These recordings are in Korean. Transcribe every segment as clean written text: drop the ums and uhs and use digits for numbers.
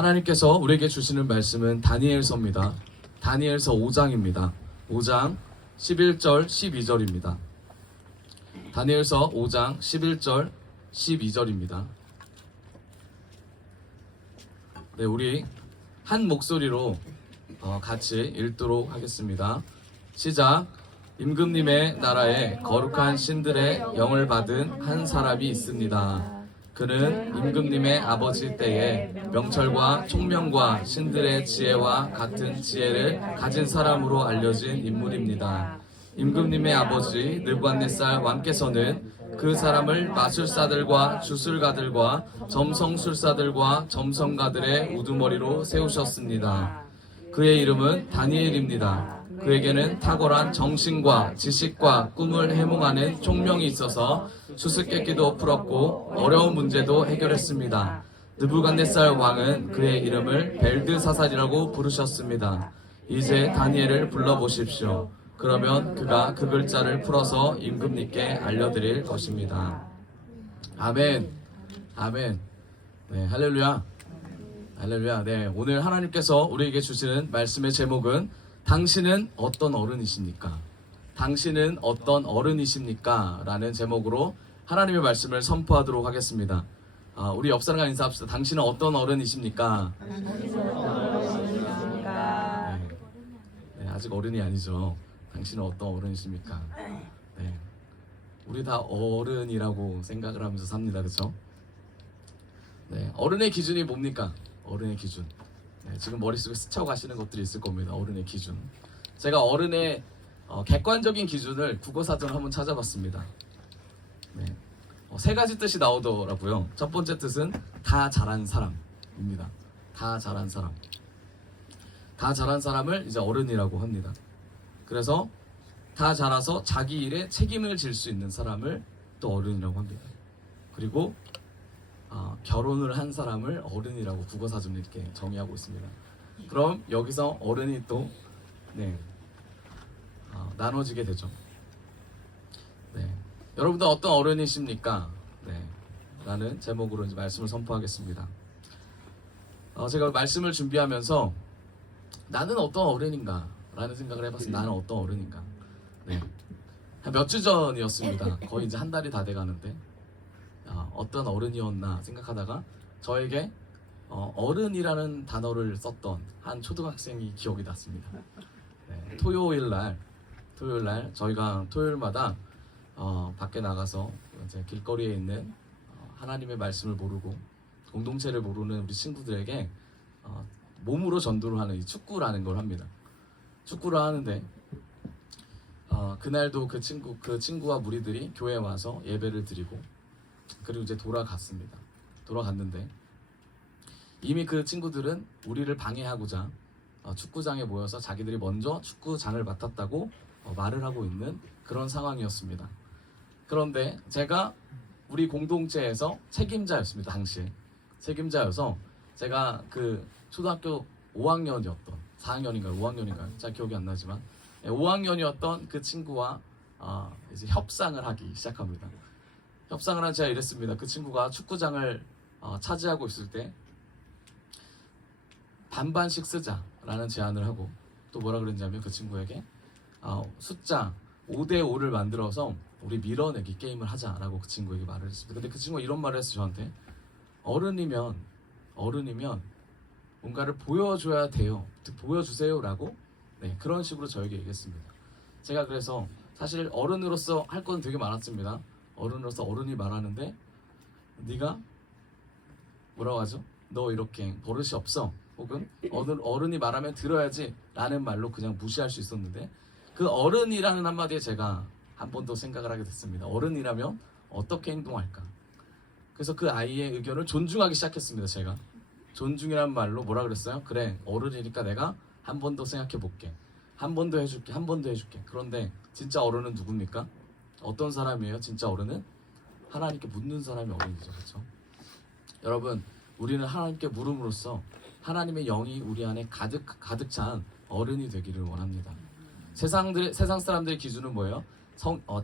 하나님께서 우리에게 주시는 말씀은 다니엘서입니다. 다니엘서 5장입니다. 5장 11절 12절입니다. 다니엘서 5장 11절 12절입니다. 네, 우리 한 목소리로 같이 읽도록 하겠습니다. 시작. 임금님의 나라에 거룩한 신들의 영을 받은 한 사람이 있습니다. 그는 임금님의 아버지 때에 명철과 총명과 신들의 지혜와 같은 지혜를 가진 사람으로 알려진 인물입니다. 임금님의 아버지 느부갓네살 왕께서는 그 사람을 마술사들과 주술가들과 점성술사들과 점성가들의 우두머리로 세우셨습니다. 그의 이름은 다니엘입니다. 그에게는 탁월한 정신과 지식과 꿈을 해몽하는 총명이 있어서 수수께끼도 풀었고 어려운 문제도 해결했습니다. 느부갓네살 왕은 그의 이름을 벨드사살이라고 부르셨습니다. 이제 다니엘을 불러보십시오. 그러면 그가 그 글자를 풀어서 임금님께 알려드릴 것입니다. 아멘. 아멘. 네, 할렐루야. 할렐루야. 네, 오늘 하나님께서 우리에게 주시는 말씀의 제목은 당신은 어떤 어른이십니까? 당신은 어떤 어른이십니까? 라는 제목으로 하나님의 말씀을 선포하도록 하겠습니다. 우리 옆 사람과 인사합시다. 당신은 어떤 어른이십니까? 네, 아직 어른이 아니죠. 당신은 어떤 어른이십니까? 네, 우리 다 어른이라고 생각을 하면서 삽니다. 그렇죠? 네, 어른의 기준이 뭡니까? 어른의 기준. 네, 지금 머릿속에 스쳐가시는 것들이 있을 겁니다. 어른의 기준. 제가 어른의 객관적인 기준을 국어사전을 한번 찾아봤습니다. 네, 세 가지 뜻이 나오더라고요. 첫 번째 뜻은 다 잘한 사람입니다. 다 잘한 사람. 다 잘한 사람을 이제 어른이라고 합니다. 그래서 다 자라서 자기 일에 책임을 질 수 있는 사람을 또 어른이라고 합니다. 그리고 결혼을 한 사람을 어른이라고 국어사전에 이렇게 정의하고 있습니다. 그럼 여기서 어른이 또 나눠지게 되죠. 네, 여러분들 어떤 어른이십니까? 네, 라는 제목으로 이제 말씀을 선포하겠습니다. 제가 말씀을 준비하면서 나는 어떤 어른인가? 라는 생각을 해봤습니다. 나는 어떤 어른인가? 네, 한 몇 주 전이었습니다. 거의 이제 한 달이 다 돼가는데 어떤 어른이었나 생각하다가 저에게 어른이라는 단어를 썼던 한 초등학생이 기억이 났습니다. 네, 토요일 날 저희가 토요일마다 밖에 나가서 이제 길거리에 있는 하나님의 말씀을 모르고 공동체를 모르는 우리 친구들에게 몸으로 전도를 하는 이 축구라는 걸 합니다. 축구를 하는데 그날도 그 친구와 무리들이 교회에 와서 예배를 드리고 그리고 이제 돌아갔는데 이미 그 친구들은 우리를 방해하고자 축구장에 모여서 자기들이 먼저 축구장을 맡았다고 말을 하고 있는 그런 상황이었습니다. 그런데 제가 우리 공동체에서 책임자였습니다. 당시에 책임자여서 제가 그 초등학교 5학년이었던 4학년인가요? 5학년인가요? 잘 기억이 안 나지만 5학년이었던 그 친구와 이제 협상을 하기 시작합니다. 협상을 한 제가 이랬습니다. 그 친구가 축구장을 차지하고 있을 때 반반씩 쓰자라는 제안을 하고 또 뭐라 그랬냐면 그 친구에게 숫자 5대5를 만들어서 우리 밀어내기 게임을 하자라고 그 친구에게 말을 했습니다. 근데 그 친구가 이런 말을 했어요. 저한테 어른이면 뭔가를 보여줘야 돼요. 보여주세요라고 그런 식으로 저에게 얘기했습니다. 제가 그래서 사실 어른으로서 할 건 되게 많았습니다. 어른으로서 어른이 말하는데 네가 뭐라고 하죠? 너 이렇게 버릇이 없어. 혹은 어른이 말하면 들어야지 라는 말로 그냥 무시할 수 있었는데 그 어른이라는 한마디에 제가 한 번 더 생각을 하게 됐습니다. 어른이라면 어떻게 행동할까? 그래서 그 아이의 의견을 존중하기 시작했습니다. 제가 존중이라는 말로 뭐라 그랬어요? 그래, 어른이니까 내가 한 번 더 생각해 볼게. 한 번 더 해줄게. 한 번 더 해줄게. 그런데 진짜 어른은 누굽니까? 어떤 사람이에요? 진짜 어른은 하나님께 묻는 사람이 어른이죠. 그렇죠? 여러분, 우리는 하나님께 물음으로써 하나님의 영이 우리 안에 가득 찬 어른이 되기를 원합니다. 세상 사람들의 기준은 뭐예요?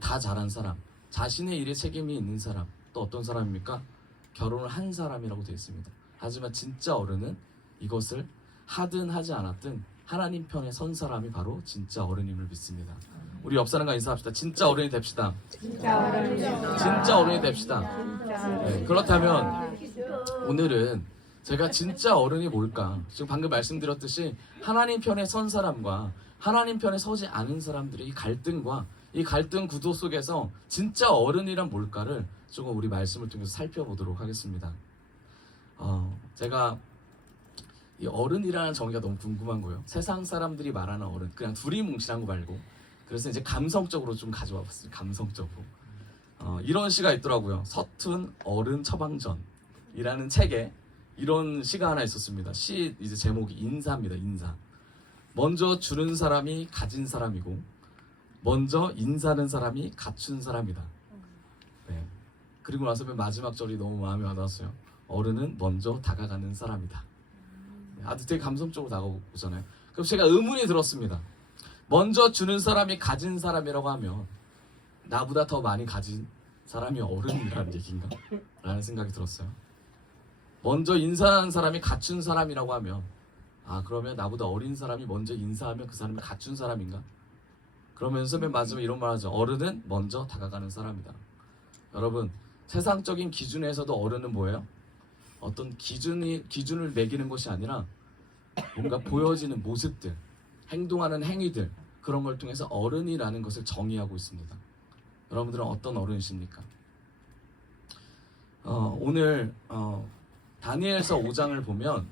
다 잘한 사람, 자신의 일에 책임이 있는 사람, 또 어떤 사람입니까? 결혼을 한 사람이라고 되어 있습니다. 하지만 진짜 어른은 이것을 하든 하지 않았든 하나님 편에 선 사람이 바로 진짜 어른임을 믿습니다. 우리 옆 사람과 인사합시다. 진짜 어른이 됩시다. 진짜 어른이 됩시다. 네, 그렇다면 오늘은 제가 진짜 어른이 뭘까? 지금 방금 말씀드렸듯이 하나님 편에 선 사람과 하나님 편에 서지 않은 사람들의 이 갈등과 이 갈등 구도 속에서 진짜 어른이란 뭘까를 조금 우리 말씀을 통해서 살펴보도록 하겠습니다. 제가 이 어른이라는 정의가 너무 궁금한 거예요. 세상 사람들이 말하는 어른, 그냥 두리뭉실한 거 말고. 그래서 이제 감성적으로 좀 가져와 봤어요. 감성적으로. 이런 시가 있더라고요. 서툰 어른 처방전이라는 책에 이런 시가 하나 있었습니다. 시 이제 제목이 인사입니다. 인사. 먼저 주는 사람이 가진 사람이고, 먼저 인사하는 사람이 갖춘 사람이다. 네. 그리고 나서 맨 마지막 절이 너무 마음에 와닿았어요. 어른은 먼저 다가가는 사람이다. 아주 되게 감성적으로 다가오잖아요. 그럼 제가 의문이 들었습니다. 먼저 주는 사람이 가진 사람이라고 하면 나보다 더 많이 가진 사람이 어른이라는 얘기인가? 라는 생각이 들었어요. 먼저 인사하는 사람이 갖춘 사람이라고 하면 그러면 나보다 어린 사람이 먼저 인사하면 그 사람이 갖춘 사람인가? 그러면서 맨 마지막에 이런 말 하죠. 어른은 먼저 다가가는 사람이다. 여러분, 세상적인 기준에서도 어른은 뭐예요? 어떤 기준을 매기는 것이 아니라 뭔가 보여지는 모습들, 행동하는 행위들, 그런 걸 통해서 어른이라는 것을 정의하고 있습니다. 여러분들은 어떤 어른이십니까? 오늘 다니엘서 5장을 보면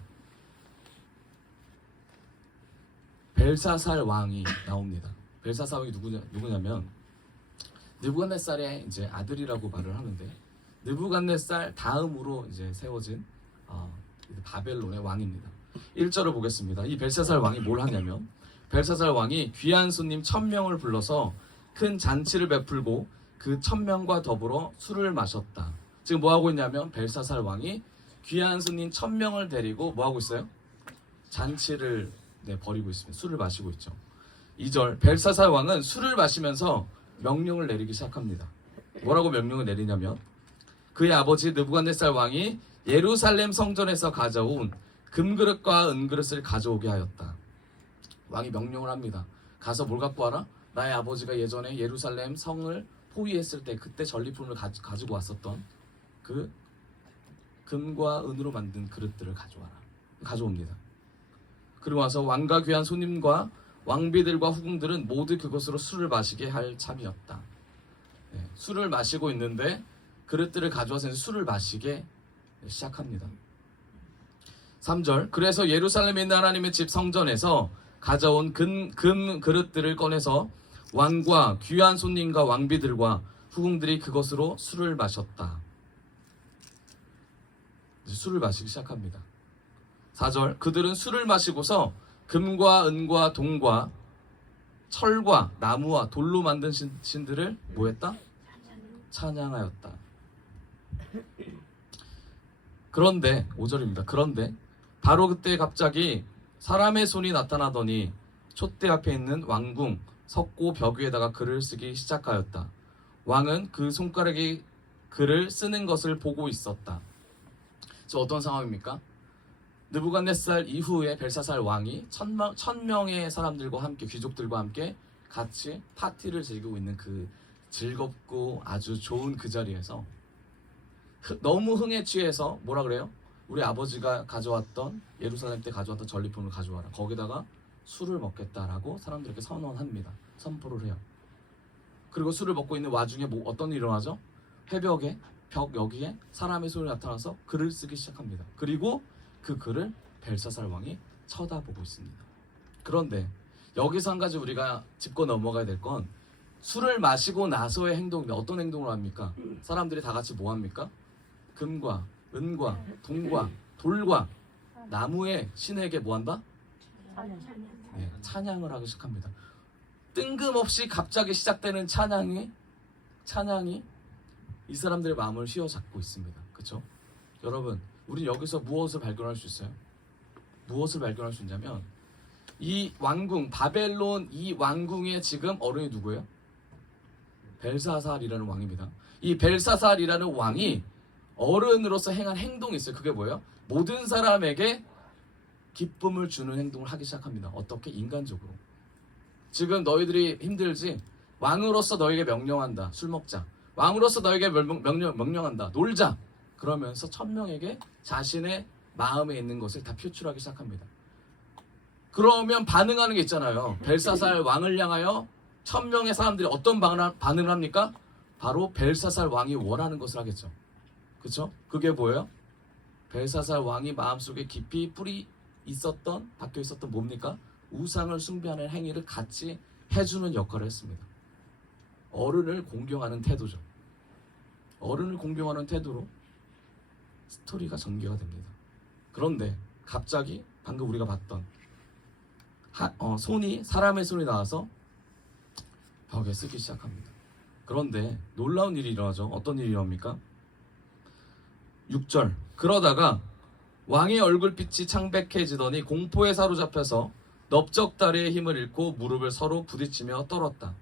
벨사살 왕이 나옵니다. 벨사살 왕이 누구냐면 느부갓네살의 이제 아들이라고 말을 하는데, 느부갓네살 다음으로 이제 세워진 바벨론의 왕입니다. 1절을 보겠습니다. 이 벨사살 왕이 뭘 하냐면, 벨사살 왕이 귀한 손님 1000명을 불러서 큰 잔치를 베풀고 그 1000명과 더불어 술을 마셨다. 지금 뭐 하고 있냐면 벨사살 왕이 귀한 손님 1000명을 데리고 뭐 하고 있어요? 잔치를 벌이고 있습니다. 술을 마시고 있죠. 2절, 벨사살 왕은 술을 마시면서 명령을 내리기 시작합니다. 뭐라고 명령을 내리냐면, 그의 아버지 느부갓네살 왕이 예루살렘 성전에서 가져온 금그릇과 은그릇을 가져오게 하였다. 왕이 명령을 합니다. 가서 뭘 갖고 와라? 나의 아버지가 예전에 예루살렘 성을 포위했을 때 그때 전리품을 가지고 왔었던 그 금과 은으로 만든 그릇들을 가져옵니다. 그리고 와서 왕과 귀한 손님과 왕비들과 후궁들은 모두 그것으로 술을 마시게 할 참이었다. 술을 마시고 있는데 그릇들을 가져와서 술을 마시게 시작합니다. 3절, 그래서 예루살렘에 있는 하나님의 집 성전에서 가져온 금 그릇들을 꺼내서 왕과 귀한 손님과 왕비들과 후궁들이 그것으로 술을 마셨다. 술을 마시기 시작합니다. 4절, 그들은 술을 마시고서 금과 은과 동과 철과 나무와 돌로 만든 신들을 뭐했다? 찬양하였다. 그런데 5절입니다. 그런데 바로 그때 갑자기 사람의 손이 나타나더니 촛대 앞에 있는 왕궁 석고 벽 위에다가 글을 쓰기 시작하였다. 왕은 그 손가락이 글을 쓰는 것을 보고 있었다. 저 어떤 상황입니까? 느부갓네살 이후에 벨사살 왕이 1000명의 사람들과 함께, 귀족들과 함께 같이 파티를 즐기고 있는 그 즐겁고 아주 좋은 그 자리에서 너무 흥에 취해서 뭐라 그래요? 우리 아버지가 가져왔던, 예루살렘 때 가져왔던 전리품을 가져와라. 거기다가 술을 먹겠다라고 사람들에게 선언합니다. 선포를 해요. 그리고 술을 먹고 있는 와중에 어떤 일이 일어나죠? 회벽에, 벽 여기에 사람의 손이 나타나서 글을 쓰기 시작합니다. 그리고 그 글을 벨사살 왕이 쳐다보고 있습니다. 그런데 여기서 한 가지 우리가 짚고 넘어가야 될 건, 술을 마시고 나서의 행동입니다. 어떤 행동을 합니까? 사람들이 다 같이 뭐 합니까? 금과 은과 동과 돌과 나무의 신에게 뭐 한다? 찬양을 하기 시작합니다. 뜬금없이 갑자기 시작되는 찬양이 이 사람들의 마음을 휘어잡고 있습니다. 그렇죠? 여러분, 우리 여기서 무엇을 발견할 수 있어요? 무엇을 발견할 수 있냐면, 이 왕궁, 바벨론 이 왕궁의 지금 어른이 누구예요? 벨사살이라는 왕입니다. 이 벨사살이라는 왕이 어른으로서 행한 행동이 있어요. 그게 뭐예요? 모든 사람에게 기쁨을 주는 행동을 하기 시작합니다. 어떻게? 인간적으로. 지금 너희들이 힘들지? 왕으로서 너에게 명령한다. 술 먹자. 왕으로서 너에게 명령한다. 놀자. 그러면서 천명에게 자신의 마음에 있는 것을 다 표출하기 시작합니다. 그러면 반응하는 게 있잖아요. 벨사살 왕을 향하여 천명의 사람들이 어떤 반응을 합니까? 바로 벨사살 왕이 원하는 것을 하겠죠. 그렇죠? 그게 뭐예요? 벨사살 왕이 마음속에 깊이 뿌리 있었던, 박혀 있었던 뭡니까? 우상을 숭배하는 행위를 같이 해주는 역할을 했습니다. 어른을 공경하는 태도죠. 어른을 공경하는 태도로 스토리가 전개가 됩니다. 그런데 갑자기 방금 우리가 봤던 사람의 손이 나와서 벽에 쓰기 시작합니다. 그런데 놀라운 일이 일어나죠. 어떤 일이 일어납니까? 6절. 그러다가 왕의 얼굴빛이 창백해지더니 공포에 사로잡혀서 넓적다리의 힘을 잃고 무릎을 서로 부딪히며 떨었다.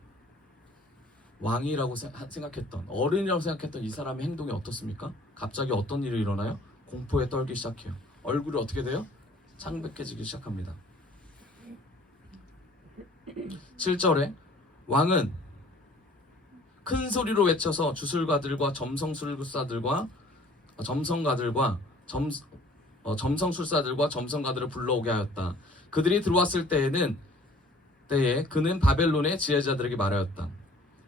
왕이라고 생각했던, 어른이라고 생각했던 이 사람의 행동이 어떻습니까? 갑자기 어떤 일이 일어나요? 공포에 떨기 시작해요. 얼굴이 어떻게 돼요? 창백해지기 시작합니다. 7절에 왕은 큰 소리로 외쳐서 주술가들과 점성술사들과 점성가들을 불러오게 하였다. 그들이 들어왔을 때에 그는 바벨론의 지혜자들에게 말하였다.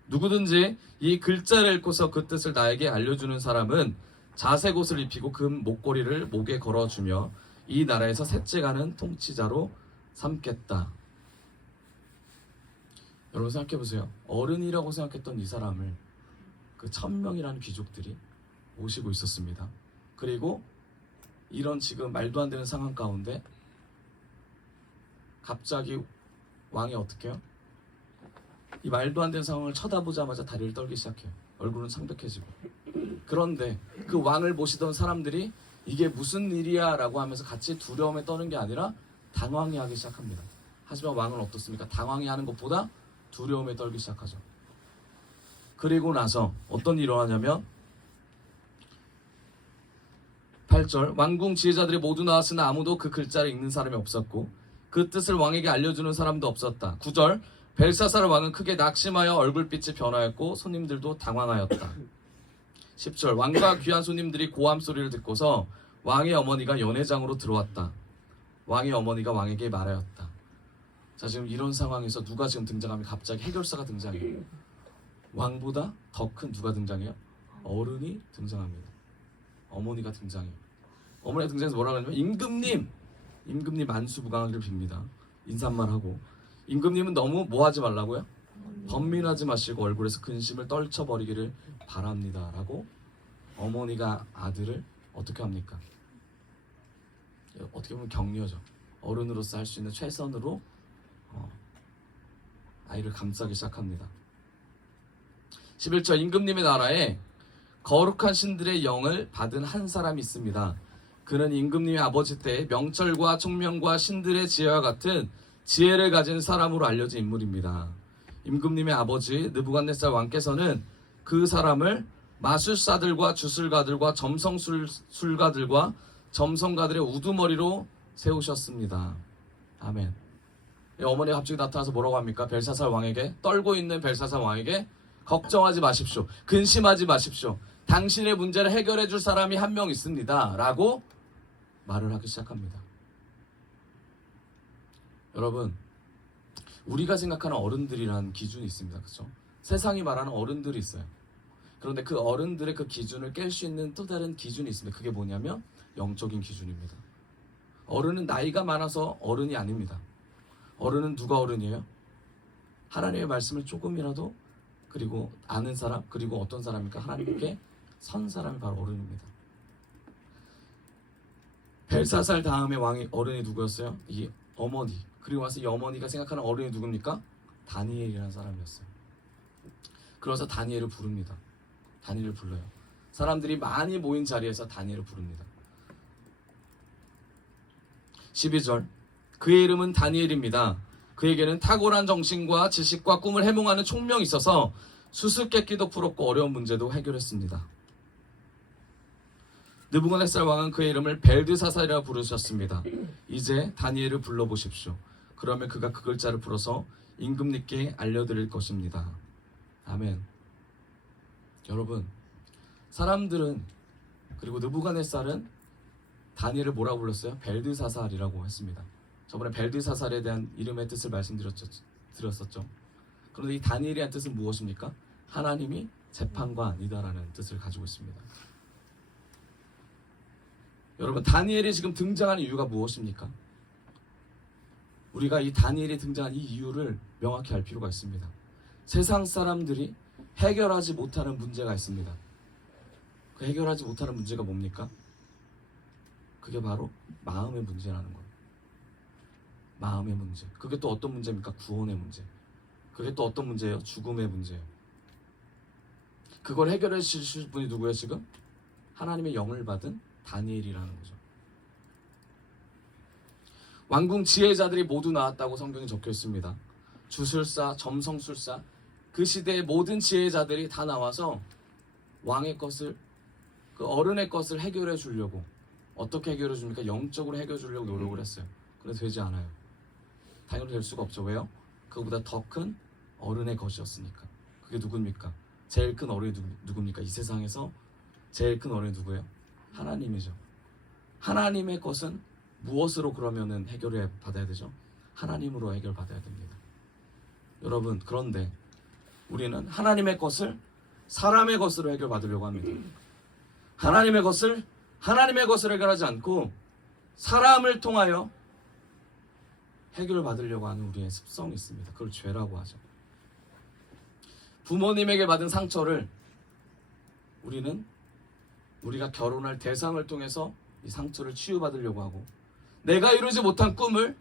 누구든지 이 글자를 읽고서 그 뜻을 나에게 알려주는 사람은 자색 옷을 입히고 금 목걸이를 목에 걸어주며 이 나라에서 셋째 가는 통치자로 삼겠다. 여러분 생각해보세요. 어른이라고 생각했던 이 사람을 그 1000명이라는 귀족들이 모시고 있었습니다. 그리고 이런 지금 말도 안 되는 상황 가운데 갑자기 왕이 어떻게 해요? 이 말도 안 되는 상황을 쳐다보자마자 다리를 떨기 시작해요. 얼굴은 창백해지고. 그런데 그 왕을 모시던 사람들이 이게 무슨 일이야 라고 하면서 같이 두려움에 떠는 게 아니라 당황해하기 시작합니다. 하지만 왕은 어떻습니까? 당황해하는 것보다 두려움에 떨기 시작하죠. 그리고 나서 어떤 일이 일어나냐면 8절. 왕궁 지혜자들이 모두 나왔으나 아무도 그 글자를 읽는 사람이 없었고 그 뜻을 왕에게 알려주는 사람도 없었다. 9절. 벨사살 왕은 크게 낙심하여 얼굴빛이 변하였고 손님들도 당황하였다. 10절. 왕과 귀한 손님들이 고함 소리를 듣고서 왕의 어머니가 연회장으로 들어왔다. 왕의 어머니가 왕에게 말하였다. 자, 지금 이런 상황에서 누가 지금 등장하면 갑자기 해결사가 등장해요. 왕보다 더 큰 누가 등장해요? 어른이 등장합니다. 어머니가 등장해요. 어머니가 등장해서 뭐라고 하냐면 임금님 만수무강하기를 빕니다. 인사말 하고. 임금님은 너무 뭐 하지 말라고요? 번민하지 마시고 얼굴에서 근심을 떨쳐버리기를 바랍니다 라고 어머니가 아들을 어떻게 합니까? 어떻게 보면 격려죠. 어른으로서 할 수 있는 최선으로 아이를 감싸기 시작합니다. 11절. 임금님의 나라에 거룩한 신들의 영을 받은 한 사람이 있습니다. 그는 임금님의 아버지 때 명철과 총명과 신들의 지혜와 같은 지혜를 가진 사람으로 알려진 인물입니다. 임금님의 아버지 느부갓네살 왕께서는 그 사람을 마술사들과 주술가들과 점성술가들과 점성가들의 우두머리로 세우셨습니다. 아멘. 어머니가 갑자기 나타나서 뭐라고 합니까? 벨사살 왕에게, 떨고 있는 벨사살 왕에게 걱정하지 마십시오. 근심하지 마십시오. 당신의 문제를 해결해 줄 사람이 한 명 있습니다 라고 말을 하기 시작합니다. 여러분, 우리가 생각하는 어른들이라는 기준이 있습니다. 그렇죠? 세상이 말하는 어른들이 있어요. 그런데 그 어른들의 그 기준을 깰 수 있는 또 다른 기준이 있습니다. 그게 뭐냐면 영적인 기준입니다. 어른은 나이가 많아서 어른이 아닙니다. 어른은 누가 어른이에요? 하나님의 말씀을 조금이라도 그리고 아는 사람, 그리고 어떤 사람입니까? 하나님께 선 사람이 바로 어른입니다. 벨사살 다음에 왕이 어른이 누구였어요? 이 어머니. 그리고 와서 이 어머니가 생각하는 어른이 누굽니까? 다니엘이라는 사람이었어요. 그래서 다니엘을 부릅니다. 다니엘을 불러요. 사람들이 많이 모인 자리에서 다니엘을 부릅니다. 12절. 그의 이름은 다니엘입니다. 그에게는 탁월한 정신과 지식과 꿈을 해몽하는 총명이 있어서 수수께끼도 풀었고 어려운 문제도 해결했습니다. 느부갓네살 왕은 그의 이름을 벨드사살이라 부르셨습니다. 이제 다니엘을 불러보십시오. 그러면 그가 그 글자를 풀어서 임금님께 알려드릴 것입니다. 아멘. 여러분, 사람들은, 그리고 느부갓네살은 다니엘을 뭐라고 불렀어요? 벨드사살이라고 했습니다. 저번에 벨드사살에 대한 이름의 뜻을 말씀드렸었죠. 그런데 이 다니엘이란 뜻은 무엇입니까? 하나님이 재판관이다라는 뜻을 가지고 있습니다. 여러분, 다니엘이 지금 등장하는 이유가 무엇입니까? 우리가 이 다니엘이 등장한 이 이유를 명확히 알 필요가 있습니다. 세상 사람들이 해결하지 못하는 문제가 있습니다. 그 해결하지 못하는 문제가 뭡니까? 그게 바로 마음의 문제라는 거예요. 마음의 문제. 그게 또 어떤 문제입니까? 구원의 문제. 그게 또 어떤 문제예요? 죽음의 문제예요. 그걸 해결해 주실 분이 누구예요 지금? 하나님의 영을 받은 다니엘이라는 거죠. 왕궁 지혜자들이 모두 나왔다고 성경에 적혀 있습니다. 주술사, 점성술사, 그 시대의 모든 지혜자들이 다 나와서 왕의 것을, 그 어른의 것을 해결해 주려고, 어떻게 해결해 줍니까? 영적으로 해결해 주려고 노력을 했어요. 그런데 되지 않아요. 당연히 될 수가 없죠. 왜요? 그거보다 더 큰 어른의 것이었으니까. 그게 누굽니까? 제일 큰 어른이 누굽니까? 이 세상에서 제일 큰 어른이 누구예요? 하나님이죠. 하나님의 것은 무엇으로 그러면은 해결해 받아야 되죠? 하나님으로 해결 받아야 됩니다. 여러분, 그런데 우리는 하나님의 것을 사람의 것으로 해결 받으려고 합니다. 하나님의 것을 해결하지 않고 사람을 통하여 해결을 받으려고 하는 우리의 습성이 있습니다. 그걸 죄라고 하죠. 부모님에게 받은 상처를 우리가 결혼할 대상을 통해서 이 상처를 치유받으려고 하고, 내가 이루지 못한 꿈을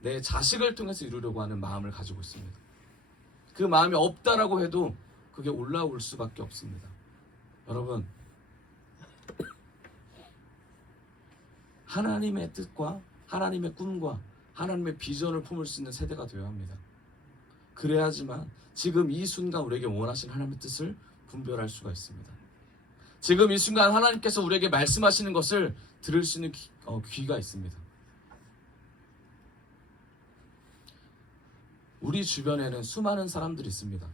내 자식을 통해서 이루려고 하는 마음을 가지고 있습니다. 그 마음이 없다라고 해도 그게 올라올 수밖에 없습니다. 여러분, 하나님의 뜻과 하나님의 꿈과 하나님의 비전을 품을 수 있는 세대가 되어야 합니다. 그래야지만 지금 이 순간 우리에게 원하시는 하나님의 뜻을 분별할 수가 있습니다. 지금 이 순간 하나님께서 우리에게 말씀하시는 것을 들을 수 있는 귀가 있습니다. 우리 주변에는 수많은 사람들이 있습니다.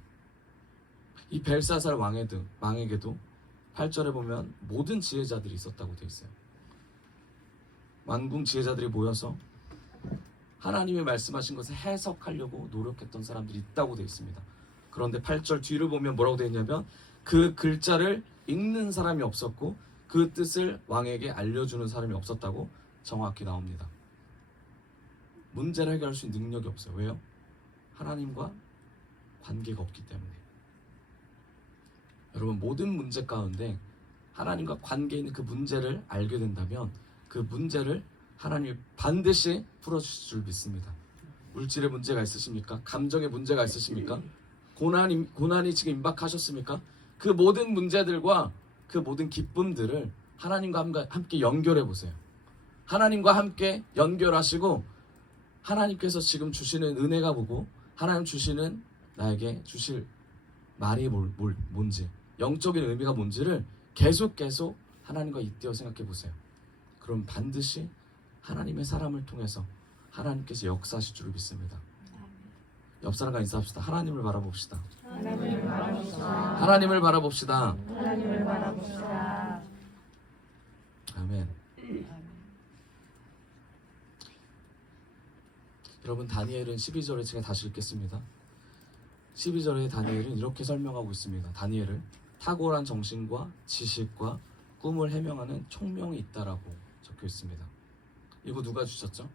이 벨사살 왕에게도 8절에 보면 모든 지혜자들이 있었다고 되어 있어요. 왕궁 지혜자들이 모여서 하나님이 말씀하신 것을 해석하려고 노력했던 사람들이 있다고 되어 있습니다. 그런데 8절 뒤를 보면 뭐라고 되어 있냐면, 그 글자를 읽는 사람이 없었고 그 뜻을 왕에게 알려주는 사람이 없었다고 정확히 나옵니다. 문제를 해결할 수 있는 능력이 없어요. 왜요? 하나님과 관계가 없기 때문에. 여러분, 모든 문제 가운데 하나님과 관계 있는 그 문제를 알게 된다면 그 문제를 하나님이 반드시 풀어주실 줄 믿습니다. 물질의 문제가 있으십니까? 감정의 문제가 있으십니까? 고난이 지금 임박하셨습니까? 그 모든 문제들과 그 모든 기쁨들을 하나님과 함께 연결해 보세요. 하나님과 함께 연결하시고, 하나님께서 지금 주시는 은혜가 뭐고, 하나님 주시는 나에게 주실 말이 뭔지, 영적인 의미가 뭔지를 계속 하나님과 잇대어 생각해 보세요. 그럼 반드시 하나님의 사람을 통해서 하나님께서 역사하실 줄을 믿습니다. 옆 사람과 인사합시다. 하나님을 바라봅시다. 하나님을 바라봅시다. 하나님을 바라봅시다. 하나님을 바라봅시다. 아멘. 여러분, 다니엘은 12절에 제가 다시 읽겠습니다. 12절에 다니엘은 이렇게 설명하고 있습니다. 다니엘을 탁월한 정신과 지식과 꿈을 해명하는 총명이 있다라고 적혀 있습니다. 이거 누가 주셨죠?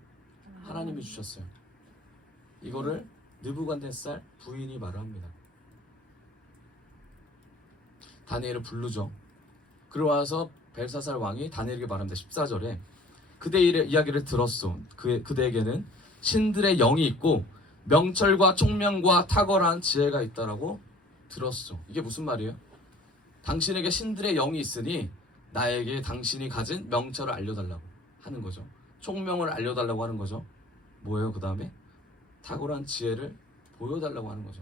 하나님이 주셨어요. 이거를 느부갓네살 부인이 말합니다. 다니엘을 부르죠. 그러와서 벨사살 왕이 다니엘에게 말합니다. 14절에 그대의 이야기를 들었소. 그대에게는 신들의 영이 있고 명철과 총명과 탁월한 지혜가 있다라고 들었소. 이게 무슨 말이에요? 당신에게 신들의 영이 있으니 나에게 당신이 가진 명철을 알려달라고 하는 거죠. 총명을 알려달라고 하는 거죠. 뭐예요? 그 다음에 탁월한 지혜를 보여달라고 하는 거죠.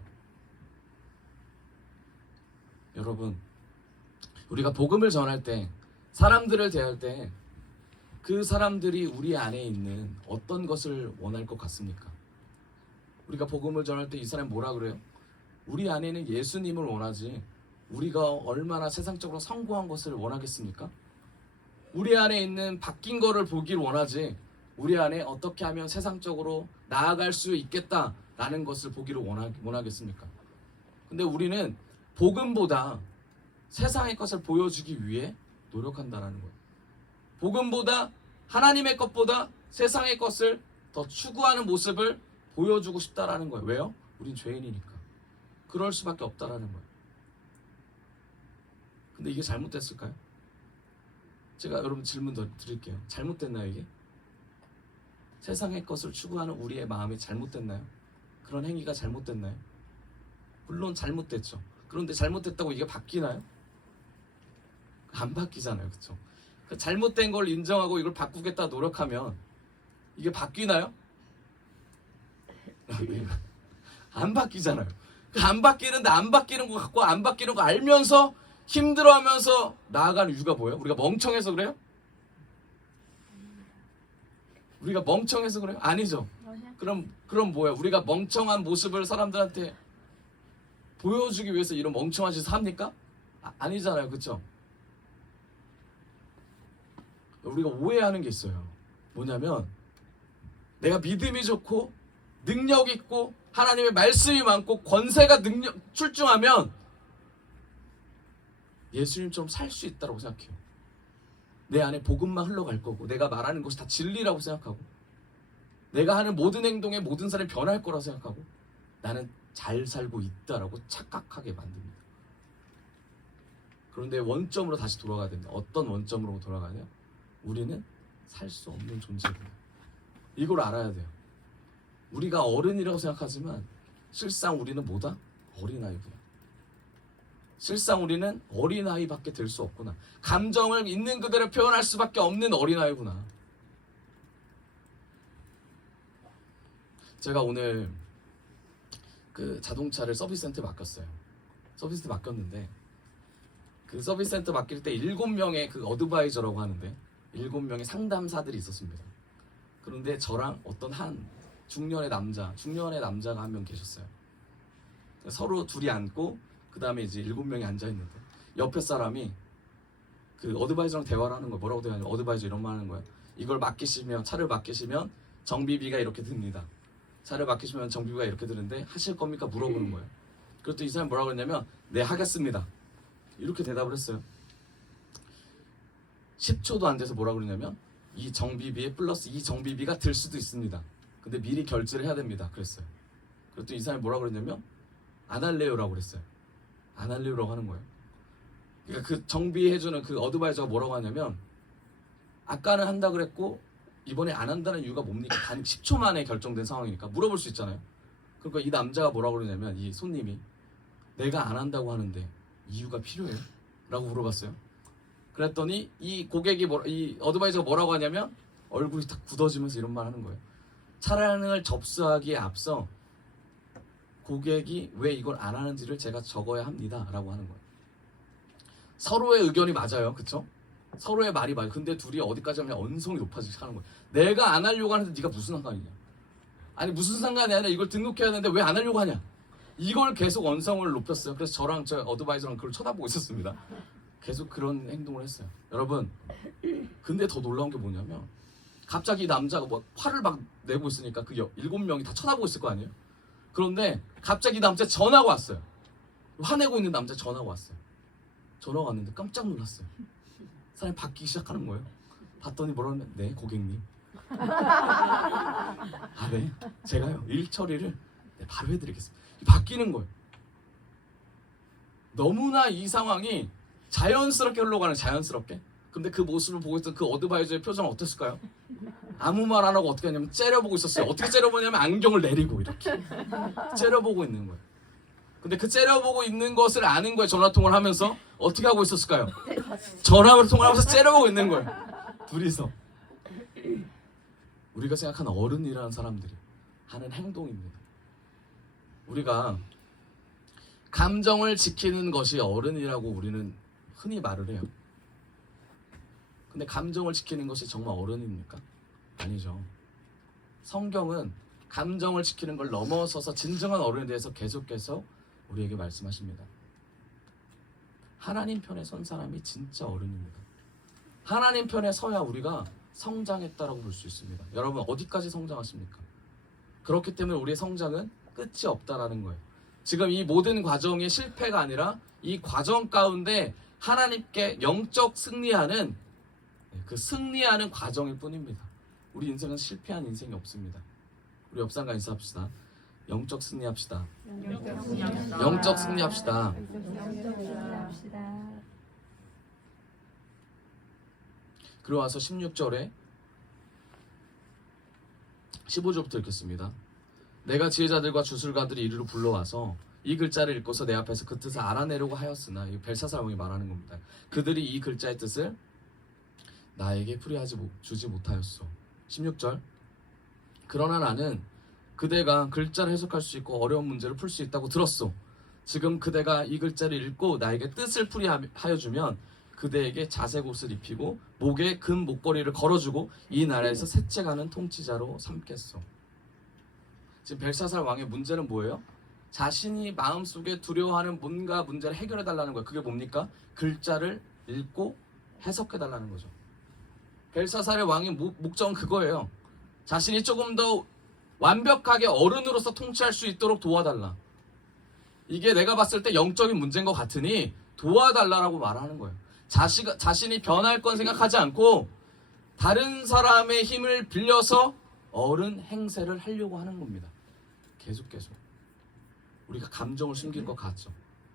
여러분, 우리가 복음을 전할 때 사람들을 대할 때 그 사람들이 우리 안에 있는 어떤 것을 원할 것 같습니까? 우리가 복음을 전할 때 이 사람이 뭐라 그래요? 우리 안에는 예수님을 원하지 우리가 얼마나 세상적으로 성공한 것을 원하겠습니까? 우리 안에 있는 바뀐 거를 보길 원하지 우리 안에 어떻게 하면 세상적으로 나아갈 수 있겠다라는 것을 보기를 원하겠습니까? 근데 우리는 복음보다 세상의 것을 보여주기 위해 노력한다라는 거예요. 복음보다 하나님의 것보다 세상의 것을 더 추구하는 모습을 보여주고 싶다라는 거예요. 왜요? 우린 죄인이니까. 그럴 수밖에 없다라는 거예요. 근데 이게 잘못됐을까요? 제가 여러분 질문 더 드릴게요. 잘못됐나요 이게? 세상의 것을 추구하는 우리의 마음이 잘못됐나요? 그런 행위가 잘못됐나요? 물론 잘못됐죠. 그런데 잘못됐다고 이게 바뀌나요? 안 바뀌잖아요. 그렇죠? 잘못된 걸 인정하고 이걸 바꾸겠다 노력하면 이게 바뀌나요? 안 바뀌잖아요. 안 바뀌는데 안 바뀌는 거 갖고 안 바뀌는 거 알면서 힘들어하면서 나아가는 이유가 뭐예요? 우리가 멍청해서 그래요? 우리가 멍청해서 그래요? 아니죠. 그럼 뭐예요? 우리가 멍청한 모습을 사람들한테 보여주기 위해서 이런 멍청한 짓을 합니까? 아니잖아요. 그렇죠? 우리가 오해하는 게 있어요. 뭐냐면 내가 믿음이 좋고 능력 있고 하나님의 말씀이 많고 권세가 출중하면 예수님처럼 살 수 있다고 생각해요. 내 안에 복음만 흘러갈 거고 내가 말하는 것이 다 진리라고 생각하고 내가 하는 모든 행동에 모든 사람이 변할 거라 생각하고 나는 잘 살고 있다라고 착각하게 만듭니다. 그런데 원점으로 다시 돌아가야 됩니다. 어떤 원점으로 돌아가냐? 우리는 살 수 없는 존재구나. 이걸 알아야 돼요. 우리가 어른이라고 생각하지만 실상 우리는 뭐다? 어린아이구나. 실상 우리는 어린아이밖에 될 수 없구나. 감정을 있는 그대로 표현할 수밖에 없는 어린아이구나. 제가 오늘 그 자동차를 서비스 센터에 맡겼어요. 서비스 센터 맡겼는데 그 서비스 센터 맡길 때 7명의 그 어드바이저라고 하는데 7명의 상담사들이 있었습니다. 그런데 저랑 어떤 한 중년의 남자가 한 명 계셨어요. 서로 둘이 앉고 그 다음에 이제 7명이 앉아있는데 옆에 사람이 그 어드바이저랑 대화를 하는 거예요. 뭐라고 대화하냐면 어드바이저 이런 말 하는 거예요. 이걸 맡기시면 차를 맡기시면 정비비가 이렇게 듭니다. 차를 맡기시면 정비비가 이렇게 드는데 하실 겁니까? 물어보는 거예요. 그랬더니 이 사람이 뭐라고 했냐면 네 하겠습니다. 이렇게 대답을 했어요. 10초도 안 돼서 뭐라고 그러냐면 이 정비비에 플러스 이 정비비가 들 수도 있습니다. 근데 미리 결제를 해야 됩니다. 그랬어요. 그랬더니 이 사람이 뭐라고 그랬냐면 안 할래요라고 그랬어요. 안 할래요라고 하는 거예요. 그러니까 그 정비해주는 그 어드바이저가 뭐라고 하냐면 아까는 한다 그랬고 이번에 안 한다는 이유가 뭡니까? 단 10초 만에 결정된 상황이니까 물어볼 수 있잖아요. 그러니까 이 남자가 뭐라고 그러냐면 이 손님이 내가 안 한다고 하는데 이유가 필요해요? 라고 물어봤어요. 그랬더니 이 고객이 이 어드바이저가 뭐라고 하냐면 얼굴이 딱 굳어지면서 이런 말 하는 거예요. 차량을 접수하기에 앞서 고객이 왜 이걸 안 하는지를 제가 적어야 합니다 라고 하는 거예요. 서로의 의견이 맞아요. 그쵸? 서로의 말이 맞아요. 근데 둘이 어디까지 하면 언성이 높아지게 하는 거예요. 내가 안 하려고 하는데 네가 무슨 상관이냐. 아니 무슨 상관이 아니라 이걸 등록해야 하는데 왜 안 하려고 하냐. 이걸 계속 언성을 높였어요. 그래서 저랑 저 어드바이저랑 그걸 쳐다보고 있었습니다. 계속 그런 행동을 했어요. 여러분 근데 더 놀라운 게 뭐냐면 갑자기 남자가 뭐 화를 막 내고 있으니까 그 7명이 다 쳐다보고 있을 거 아니에요. 그런데 갑자기 남자 전화가 왔어요. 화내고 있는 남자 전화가 왔어요. 전화가 왔는데 깜짝 놀랐어요. 사람이 바뀌기 시작하는 거예요. 봤더니 뭐라고 하면 네 고객님 아 네 제가요 일 처리를 네, 바로 해드리겠습니다. 바뀌는 거예요. 너무나 이 상황이 자연스럽게 흘러가는 자연스럽게. 근데 그 모습을 보고 있던 그 어드바이저의 표정은 어땠을까요? 아무 말 안 하고 어떻게 하냐면 째려보고 있었어요. 어떻게 째려보냐면 안경을 내리고 이렇게 째려보고 있는 거예요. 근데 그 째려보고 있는 것을 아는 거예요. 전화통화를 하면서 어떻게 하고 있었을까요? 전화를 통화하면서 째려보고 있는 거예요. 둘이서. 우리가 생각하는 어른이라는 사람들이 하는 행동입니다. 우리가 감정을 지키는 것이 어른이라고 우리는 흔히 말을 해요. 근데 감정을 지키는 것이 정말 어른입니까? 아니죠. 성경은 감정을 지키는 걸 넘어서서 진정한 어른에 대해서 계속해서 우리에게 말씀하십니다. 하나님 편에 선 사람이 진짜 어른입니다. 하나님 편에 서야 우리가 성장했다라고 볼 수 있습니다. 여러분 어디까지 성장하십니까? 그렇기 때문에 우리의 성장은 끝이 없다라는 거예요. 지금 이 모든 과정의 실패가 아니라 이 과정 가운데 하나님께 영적 승리하는 그 승리하는 과정일 뿐입니다. 우리 인생은 실패한 인생이 없습니다. 우리 옆 사람과 인사합시다. 영적 승리합시다. 영적 승리합시다. 그리고 와서 16절에 15절부터 읽겠습니다. 내가 지혜자들과 주술가들이 이리로 불러와서 이 글자를 읽고서 내 앞에서 그 뜻을 알아내려고 하였으나, 이 벨사살 왕이 말하는 겁니다. 그들이 이 글자의 뜻을 나에게 풀이하지 주지 못하였소. 16절. 그러나 나는 그대가 글자를 해석할 수 있고 어려운 문제를 풀 수 있다고 들었소. 지금 그대가 이 글자를 읽고 나에게 뜻을 풀이하여 주면 그대에게 자색 옷을 입히고 목에 금 목걸이를 걸어주고 이 나라에서 셋째 가는 통치자로 삼겠소. 지금 벨사살 왕의 문제는 뭐예요? 자신이 마음속에 두려워하는 뭔가 문제를 해결해 달라는 거예요. 그게 뭡니까? 글자를 읽고 해석해 달라는 거죠. 벨사살의 왕의 목적은 그거예요. 자신이 조금 더 완벽하게 어른으로서 통치할 수 있도록 도와달라. 이게 내가 봤을 때 영적인 문제인 것 같으니 도와달라라고 말하는 거예요. 자신이 변할 건 생각하지 않고 다른 사람의 힘을 빌려서 어른 행세를 하려고 하는 겁니다. 계속 우리가 감정을 숨길 것 같죠.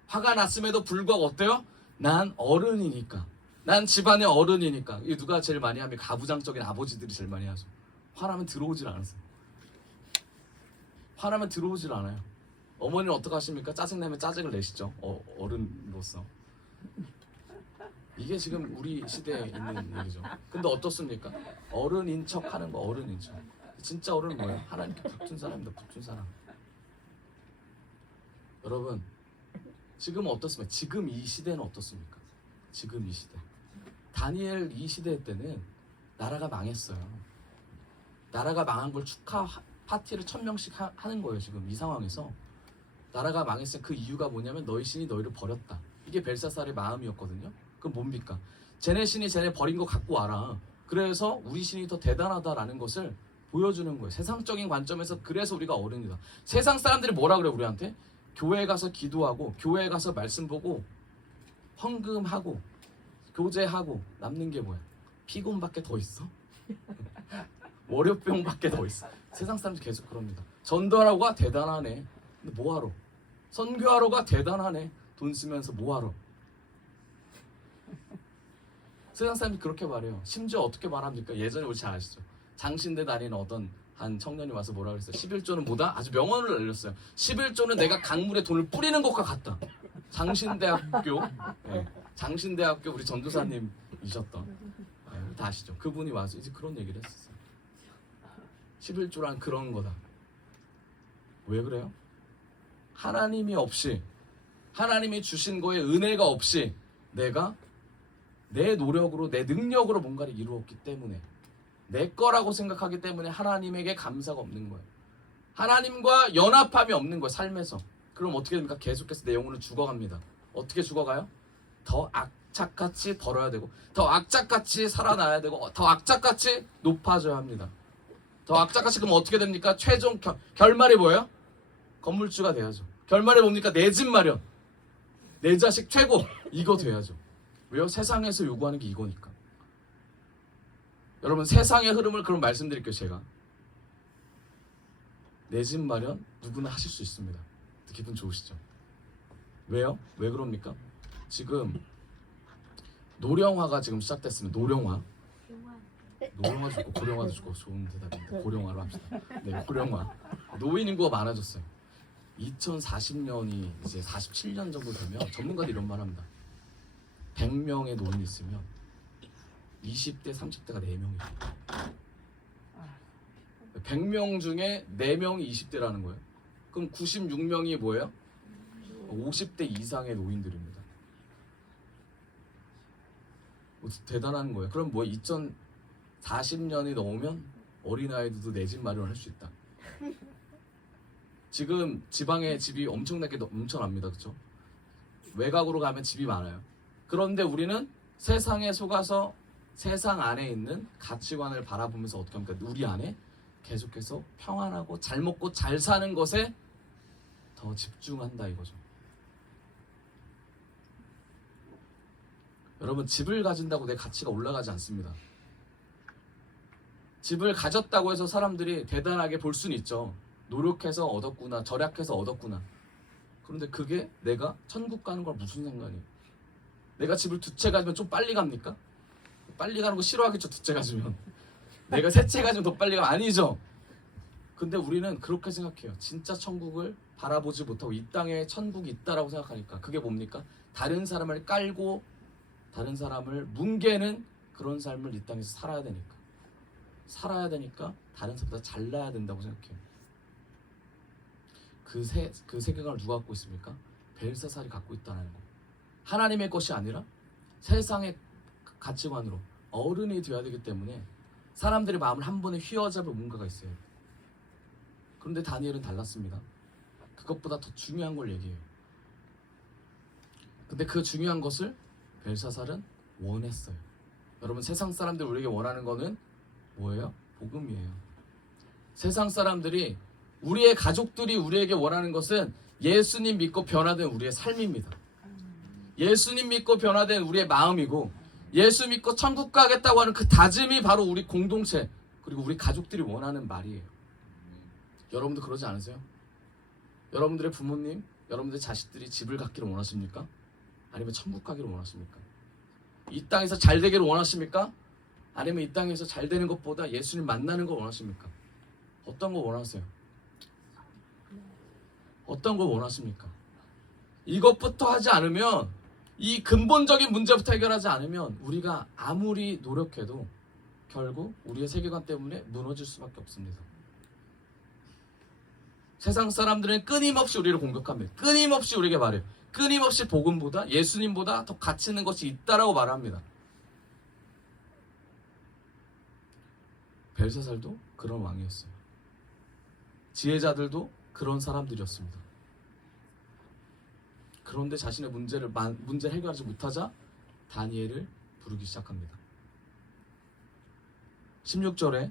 화가 났음에도 불구하고 어때요? 난 어른이니까, 난 집안의 어른이니까. 이게 누가 제일 많이 하면 가부장적인 아버지들이 제일 많이 하죠. 화나면 들어오질 않으세요. 화나면 들어오질 않아요. 어머니는 어떻게 하십니까? 짜증내면 짜증을 내시죠. 어른으로서. 이게 지금 우리 시대에 있는 얘기죠. 근데 어떻습니까? 어른인 척 하는 거, 어른인 척. 진짜 어른은 뭐예요? 하나님께 붙은 사람입니다. 붙은 사람. 여러분, 지금 어떻습니까? 지금 이 시대는 어떻습니까? 지금 이 시대. 다니엘 이 시대 때는 나라가 망했어요. 나라가 망한 걸 축하 파티를 1000명씩 하는 거예요. 지금 이 상황에서 나라가 망했을 그 이유가 뭐냐면 너희 신이 너희를 버렸다. 이게 벨사살의 마음이었거든요. 그럼 뭡니까? 쟤네 신이 쟤네 버린 거 갖고 와라. 그래서 우리 신이 더 대단하다라는 것을 보여주는 거예요. 세상적인 관점에서. 그래서 우리가 어른이다. 세상 사람들이 뭐라 그래 우리한테? 교회에 가서 기도하고 교회에 가서 말씀 보고 헌금하고 교제하고 남는 게 뭐야? 피곤밖에 더 있어? 월요병밖에 더 있어. 세상 사람들이 계속 그럽니다. 전도하러가 대단하네. 근데 뭐하러? 선교하러가 대단하네. 돈 쓰면서 뭐하러? 세상 사람들이 그렇게 말해요. 심지어 어떻게 말합니까? 예전에 우리 잘 아시죠? 장신대 다니는 어떤 한 청년이 와서 뭐라 그랬어요? 11조는 뭐다? 아주 명언을 알렸어요. 11조는 내가 강물에 돈을 뿌리는 것과 같다. 장신대학교, 네, 장신대학교 우리 전도사님이셨던, 네, 다 아시죠? 그분이 와서 이제 그런 얘기를 했었어요. 11조란 그런 거다. 왜 그래요? 하나님이 없이, 하나님이 주신 거에 은혜가 없이 내가 내 노력으로, 내 능력으로 뭔가를 이루었기 때문에, 내 거라고 생각하기 때문에 하나님에게 감사가 없는 거예요. 하나님과 연합함이 없는 거예요, 삶에서. 그럼 어떻게 됩니까? 계속해서 내 영혼은 죽어갑니다. 어떻게 죽어가요? 더 악착같이 벌어야 되고, 더 악착같이 살아나야 되고, 더 악착같이 높아져야 합니다. 더 악착같이. 그럼 어떻게 됩니까? 최종 결말이 뭐예요? 건물주가 돼야죠. 결말이 뭡니까? 내 집 마련, 내 자식 최고, 이거 돼야죠. 왜요? 세상에서 요구하는 게 이거니까. 여러분, 세상의 흐름을 그럼 말씀드릴게요. 제가 내 집 마련 누구나 하실 수 있습니다. 기분 좋으시죠? 왜요? 왜 그럽니까? 지금 노령화가 지금 시작됐으면, 노령화 좋고 고령화도 좋고 좋은 대답입니다. 고령화로 합시다. 네, 고령화. 노인 인구가 많아졌어요. 2040년이 이제 47년 정도 되면 전문가들이 이런 말 합니다. 100명의 노인이 있으면 20대, 30대가 4명이에요. 100명 중에 4명이 20대라는 거예요. 그럼 96명이 뭐예요? 50대 이상의 노인들입니다. 대단한 거예요. 그럼 뭐 2040년이 넘으면 어린아이들도 내 집 마련할 수 있다. 지금 지방에 집이 엄청나게 넘쳐납니다. 그렇죠? 외곽으로 가면 집이 많아요. 그런데 우리는 세상에 속아서 세상 안에 있는 가치관을 바라보면서 어떻게 합니까? 우리 안에 계속해서 평안하고 잘 먹고 잘 사는 것에 더 집중한다 이거죠. 여러분, 집을 가진다고 내 가치가 올라가지 않습니다. 집을 가졌다고 해서 사람들이 대단하게 볼 수는 있죠. 노력해서 얻었구나, 절약해서 얻었구나. 그런데 그게 내가 천국 가는 걸 무슨 상관이에요? 내가 집을 2채 가지면 좀 빨리 갑니까? 빨리 가는 거 싫어하겠죠, 2채 가지면. 내가 3채 가지면 더 빨리 가면 아니죠. 근데 우리는 그렇게 생각해요. 진짜 천국을 바라보지 못하고 이 땅에 천국이 있다라고 생각하니까 그게 뭡니까? 다른 사람을 깔고 다른 사람을 뭉개는 그런 삶을 이 땅에서 살아야 되니까 다른 사람보다 잘나야 된다고 생각해요. 그 세계관을 누가 갖고 있습니까? 벨사살이 갖고 있다는 거. 하나님의 것이 아니라 세상의 가치관으로 어른이 되어야 되기 때문에 사람들의 마음을 한 번에 휘어잡을 뭔가가 있어요. 그런데 다니엘은 달랐습니다. 그것보다 더 중요한 걸 얘기해요. 근데 그 중요한 것을 벨사살은 원했어요. 여러분, 세상 사람들이 우리에게 원하는 거는 뭐예요? 복음이에요. 세상 사람들이, 우리의 가족들이 우리에게 원하는 것은 예수님 믿고 변화된 우리의 삶입니다. 예수님 믿고 변화된 우리의 마음이고, 예수 믿고 천국 가겠다고 하는 그 다짐이 바로 우리 공동체, 그리고 우리 가족들이 원하는 말이에요. 여러분도 그러지 않으세요? 여러분들의 부모님, 여러분들의 자식들이 집을 갖기를 원하십니까? 아니면 천국 가기를 원하십니까? 이 땅에서 잘 되기를 원하십니까? 아니면 이 땅에서 잘 되는 것보다 예수님 만나는 걸 원하십니까? 어떤 거 원하세요? 어떤 걸 원하십니까? 이것부터 하지 않으면, 이 근본적인 문제부터 해결하지 않으면 우리가 아무리 노력해도 결국 우리의 세계관 때문에 무너질 수밖에 없습니다. 세상 사람들은 끊임없이 우리를 공격합니다. 끊임없이 우리에게 말해요. 끊임없이 복음보다, 예수님보다 더 가치 있는 것이 있다라고 말합니다. 벨사살도 그런 왕이었어요. 지혜자들도 그런 사람들이었습니다. 그런데 자신의 문제를 해결하지 못하자 다니엘을 부르기 시작합니다. 16절에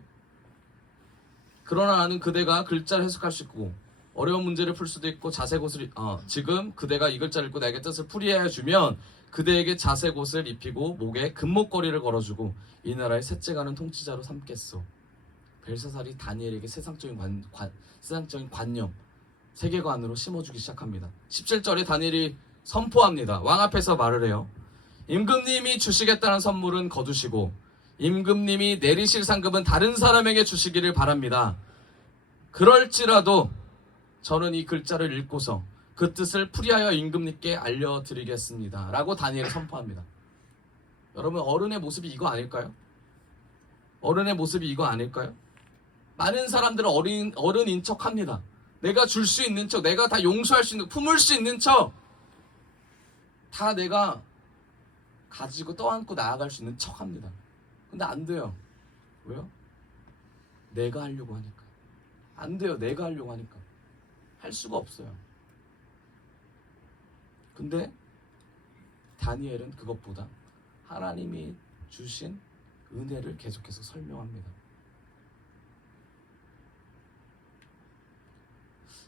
그러나 나는 그대가 글자를 해석할 수 있고 어려운 문제를 풀 수도 있고 자색옷을 지금 그대가 이 글자를 읽고 나에게 뜻을 풀이해 주면 그대에게 자색옷을 입히고 목에 금목걸이를 걸어주고 이 나라의 셋째 가는 통치자로 삼겠소. 벨사살이 다니엘에게 세상적인 관념, 세계관으로 심어주기 시작합니다. 17절에 다니엘이 선포합니다. 왕 앞에서 말을 해요. 임금님이 주시겠다는 선물은 거두시고 임금님이 내리실 상급은 다른 사람에게 주시기를 바랍니다. 그럴지라도 저는 이 글자를 읽고서 그 뜻을 풀이하여 임금님께 알려드리겠습니다. 라고 다니엘이 선포합니다. 여러분, 어른의 모습이 이거 아닐까요? 어른의 모습이 이거 아닐까요? 많은 사람들은 어른인 척합니다. 내가 줄 수 있는 척, 내가 다 용서할 수 있는, 품을 수 있는 척, 다 내가 가지고 떠안고 나아갈 수 있는 척합니다. 근데 안 돼요. 왜요? 내가 하려고 하니까. 안 돼요. 내가 하려고 하니까. 할 수가 없어요. 근데 다니엘은 그것보다 하나님이 주신 은혜를 계속해서 설명합니다.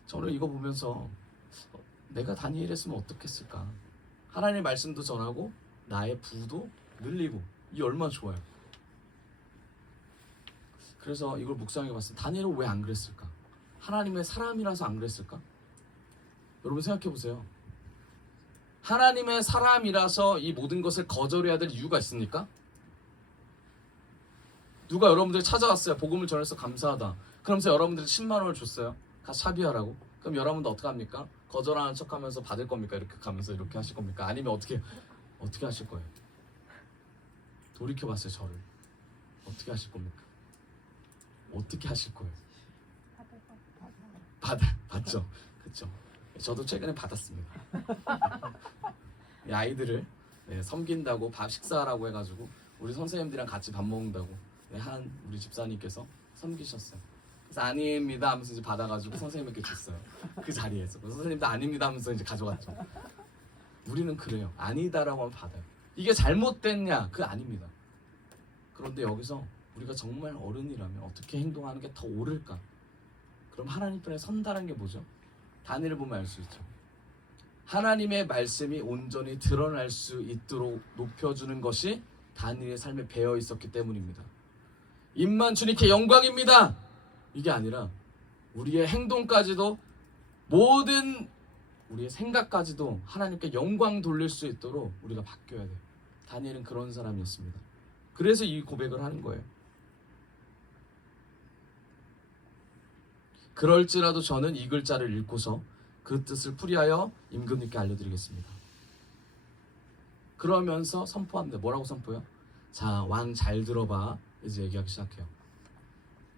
저는 이거 보면서 내가 다니엘이었으면 어떻겠을까? 하나님의 말씀도 전하고 나의 부도 늘리고, 이 얼마나 좋아요. 그래서 이걸 묵상해 봤어요. 다니엘은 왜 안 그랬을까? 하나님의 사람이라서 안 그랬을까? 여러분 생각해 보세요. 하나님의 사람이라서 이 모든 것을 거절해야 될 이유가 있습니까? 누가 여러분들 찾아왔어요. 복음을 전해서 감사하다. 그러면서 여러분들이 10만 원을 줬어요. 가서 샵이하라고. 그럼 여러분도 어떻게 합니까? 거절하는 척하면서 받을 겁니까? 이렇게 가면서 이렇게 하실 겁니까? 아니면 어떻게 하실 거예요? 돌이켜봤어요. 저를. 어떻게 하실 겁니까? 어떻게 하실 거예요? 받죠. 그렇죠. 저도 최근에 받았습니다. 이 아이들을 네, 섬긴다고 밥 식사하라고 해가지고 우리 선생님들이랑 같이 밥 먹는다고 네, 한 우리 집사님께서 섬기셨어요. 그래서 아닙니다 하면서 이제 받아가지고 선생님께 줬어요. 그 자리에서. 그래서 선생님도 아닙니다 하면서 이제 가져갔죠. 우리는 그래요. 아니다라고 하면 받아요. 이게 잘못됐냐? 그 아닙니다. 그런데 여기서 우리가 정말 어른이라면 어떻게 행동하는 게 더 옳을까? 그럼 하나님 편에 선다는 게 뭐죠? 다니엘을 보면 알 수 있죠. 하나님의 말씀이 온전히 드러날 수 있도록 높여주는 것이 다니엘의 삶에 배어 있었기 때문입니다. 입만 주님께 영광입니다. 이게 아니라 우리의 행동까지도 모든 우리의 생각까지도 하나님께 영광 돌릴 수 있도록 우리가 바뀌어야 돼요. 다니엘은 그런 사람이었습니다. 그래서 이 고백을 하는 거예요. 그럴지라도 저는 이 글자를 읽고서 그 뜻을 풀이하여 임금님께 알려드리겠습니다. 그러면서 선포합니다. 뭐라고 선포해요? 자, 왕 잘 들어봐. 이제 얘기하기 시작해요.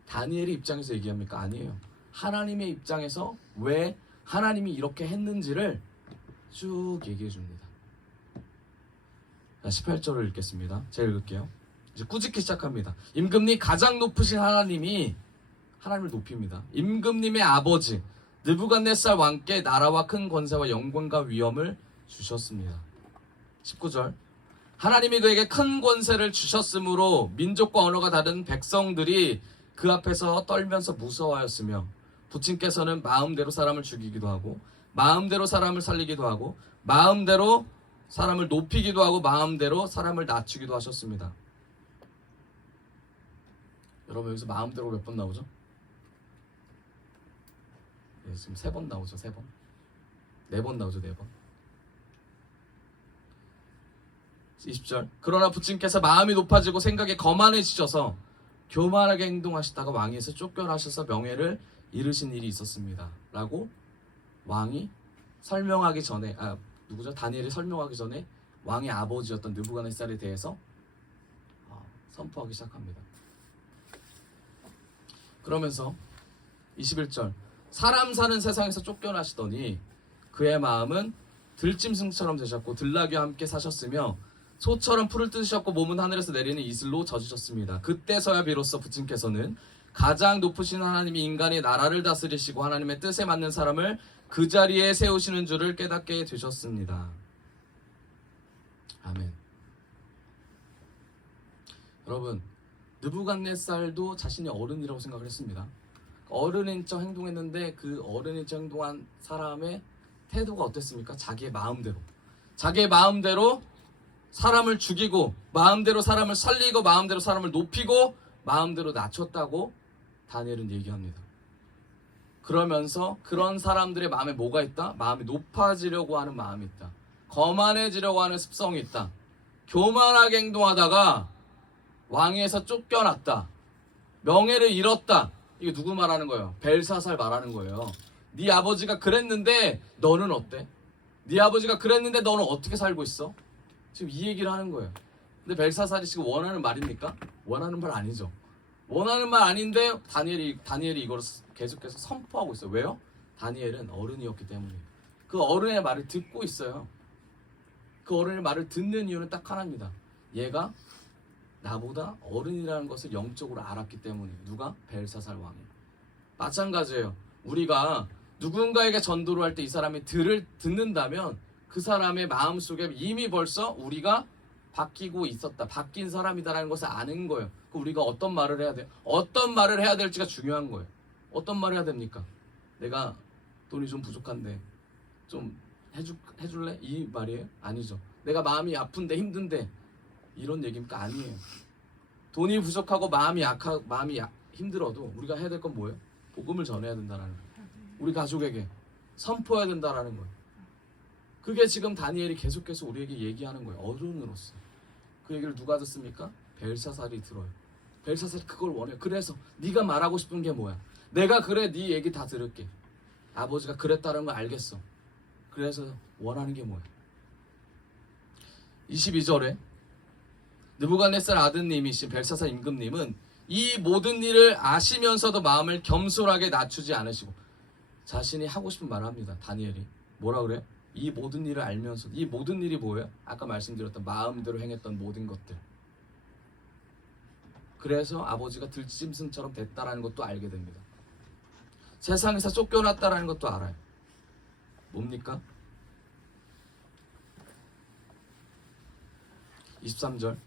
다니엘의 입장에서 얘기합니까? 아니에요. 하나님의 입장에서 왜 하나님이 이렇게 했는지를 쭉 얘기해 줍니다. 18절을 읽겠습니다. 제가 읽을게요. 이제 꾸짖기 시작합니다. 임금님 가장 높으신 하나님이 하나님을 높입니다. 임금님의 아버지 느부갓네살 왕께 나라와 큰 권세와 영광과 위엄을 주셨습니다. 19절 하나님이 그에게 큰 권세를 주셨으므로 민족과 언어가 다른 백성들이 그 앞에서 떨면서 무서워하였으며 부친께서는 마음대로 사람을 죽이기도 하고 마음대로 사람을 살리기도 하고 마음대로 사람을 높이기도 하고 마음대로 사람을 낮추기도 하셨습니다. 여러분 여기서 마음대로 몇 번 나오죠? 네, 지금 3번 나오죠. 3번 4번 나오죠. 4번 20절 그러나 부친께서 마음이 높아지고 생각이 거만해지셔서 교만하게 행동하시다가 왕위에서 쫓겨나셔서 명예를 잃으신 일이 있었습니다 라고 왕이 설명하기 전에 누구죠? 다니엘이 설명하기 전에 왕의 아버지였던 느부갓네살에 대해서 선포하기 시작합니다. 그러면서 21절 사람 사는 세상에서 쫓겨나시더니 그의 마음은 들짐승처럼 되셨고 들나귀와 함께 사셨으며 소처럼 풀을 뜯으셨고 몸은 하늘에서 내리는 이슬로 젖으셨습니다. 그때서야 비로소 부친께서는 가장 높으신 하나님이 인간의 나라를 다스리시고 하나님의 뜻에 맞는 사람을 그 자리에 세우시는 줄을 깨닫게 되셨습니다. 아멘. 여러분 느부갓네살도 자신이 어른이라고 생각을 했습니다. 어른인 척 행동했는데 그 어른인 척 행동한 사람의 태도가 어땠습니까? 자기의 마음대로 사람을 죽이고 마음대로 사람을 살리고 마음대로 사람을 높이고 마음대로 낮췄다고 다니엘은 얘기합니다. 그러면서 그런 사람들의 마음에 뭐가 있다? 마음이 높아지려고 하는 마음이 있다. 거만해지려고 하는 습성이 있다. 교만하게 행동하다가 왕위에서 쫓겨났다. 명예를 잃었다. 이게 누구 말하는 거예요? 벨사살 말하는 거예요. 네 아버지가 그랬는데 너는 어때? 네 아버지가 그랬는데 너는 어떻게 살고 있어? 지금 이 얘기를 하는 거예요. 근데 벨사살이 지금 원하는 말입니까? 원하는 말 아니죠. 원하는 말 아닌데 다니엘이 이걸 계속해서 선포하고 있어요. 왜요? 다니엘은 어른이었기 때문에. 그 어른의 말을 듣고 있어요. 그 어른의 말을 듣는 이유는 딱 하나입니다. 얘가 나보다 어른이라는 것을 영적으로 알았기 때문에. 누가? 벨사살 왕이. 마찬가지예요. 우리가 누군가에게 전도를 할 때 이 사람이 듣는다면 그 사람의 마음속에 이미 벌써 우리가 바뀌고 있었다. 바뀐 사람이다라는 것을 아는 거예요. 그 우리가 어떤 말을 해야 돼요? 어떤 말을 해야 될지가 중요한 거예요. 어떤 말을 해야 됩니까? 내가 돈이 좀 부족한데 좀 해줄래? 이 말이에요? 아니죠. 내가 아픈데 힘든데 이런 얘기입니까? 아니에요. 돈이 부족하고 마음이 힘들어도 우리가 해야 될 건 뭐예요? 복음을 전해야 된다는 거예요. 우리 가족에게 선포해야 된다는 거예요. 그게 지금 다니엘이 계속해서 우리에게 얘기하는 거예요. 어른으로서. 그 얘기를 누가 듣습니까? 벨사살이 들어요. 벨사살이 그걸 원해요. 그래서 네가 말하고 싶은 게 뭐야? 내가 그래 네 얘기 다 들을게. 아버지가 그랬다는 걸 알겠어. 그래서 원하는 게 뭐야? 22절에 느부갓네살 아드님이신 벨사살 임금님은 이 모든 일을 아시면서도 마음을 겸손하게 낮추지 않으시고 자신이 하고 싶은 말을 합니다. 다니엘이 뭐라 그래요? 이 모든 일을 알면서 이 모든 일이 뭐예요? 아까 말씀드렸던 마음대로 행했던 모든 것들. 그래서 아버지가 들짐승처럼 됐다라는 것도 알게 됩니다. 세상에서 쫓겨났다라는 것도 알아요. 뭡니까? 23절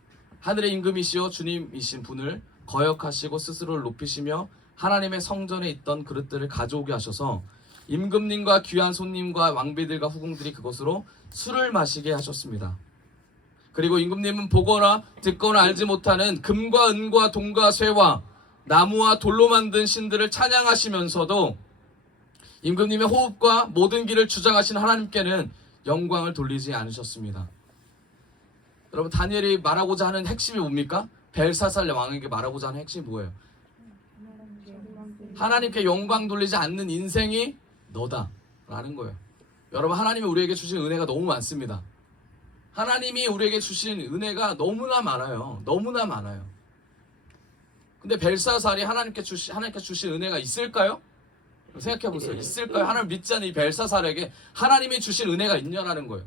하늘의 임금이시여 주님이신 분을 거역하시고 스스로를 높이시며 하나님의 성전에 있던 그릇들을 가져오게 하셔서 임금님과 귀한 손님과 왕비들과 후궁들이 그것으로 술을 마시게 하셨습니다. 그리고 임금님은 보거나 듣거나 알지 못하는 금과 은과 동과 쇠와 나무와 돌로 만든 신들을 찬양하시면서도 임금님의 호흡과 모든 길을 주장하신 하나님께는 영광을 돌리지 않으셨습니다. 여러분, 다니엘이 말하고자 하는 핵심이 뭡니까? 벨사살 왕에게 말하고자 하는 핵심이 뭐예요? 하나님께 영광 돌리지 않는 인생이 너다 라는 거예요. 여러분, 하나님이 우리에게 주신 은혜가 너무 많습니다. 하나님이 우리에게 주신 은혜가 너무나 많아요. 너무나 많아요. 근데 벨사살이 하나님께 주신 은혜가 있을까요? 생각해 보세요. 있을까요? 하나님 믿지 않는 이 벨사살에게 하나님이 주신 은혜가 있냐라는 거예요.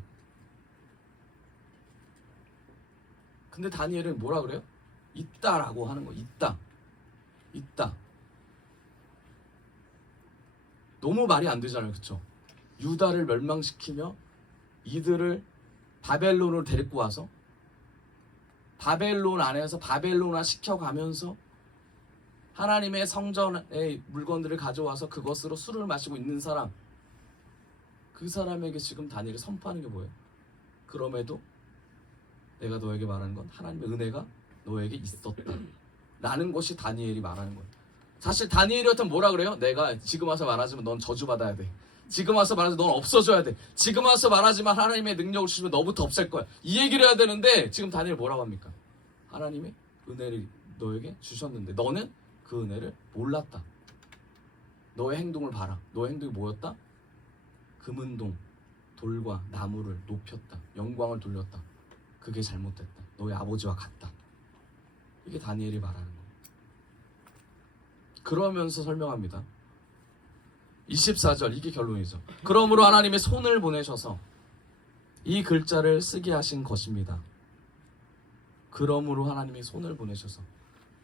근데 다니엘은 뭐라 그래요? 있다라고 하는 거예요. 있다. 너무 말이 안 되잖아요. 그렇죠? 유다를 멸망시키며 이들을 바벨론으로 데리고 와서 바벨론 안에서 바벨론화 시켜가면서 하나님의 성전의 물건들을 가져와서 그것으로 술을 마시고 있는 사람, 그 사람에게 지금 다니엘이 선포하는 게 뭐예요? 그럼에도 내가 너에게 말하는 건 하나님의 은혜가 너에게 있었다 라는 것이 다니엘이 말하는 거예요. 사실 다니엘이었다면 뭐라 그래요? 내가 지금 와서 말하지만 넌 저주받아야 돼. 지금 와서 말하지만 넌 없어져야 돼. 지금 와서 말하지만 하나님의 능력을 주시면 너부터 없앨 거야. 이 얘기를 해야 되는데 지금 다니엘 뭐라고 합니까? 하나님이 은혜를 너에게 주셨는데 너는 그 은혜를 몰랐다. 너의 행동을 봐라. 너의 행동이 뭐였다? 금은동 돌과 나무를 높였다. 영광을 돌렸다. 그게 잘못됐다. 너의 아버지와 같다. 이게 다니엘이 말하는 거예요. 그러면서 설명합니다. 24절, 이게 결론이죠. 그러므로 하나님의 손을 보내셔서 이 글자를 쓰게 하신 것입니다. 그러므로 하나님이 손을 보내셔서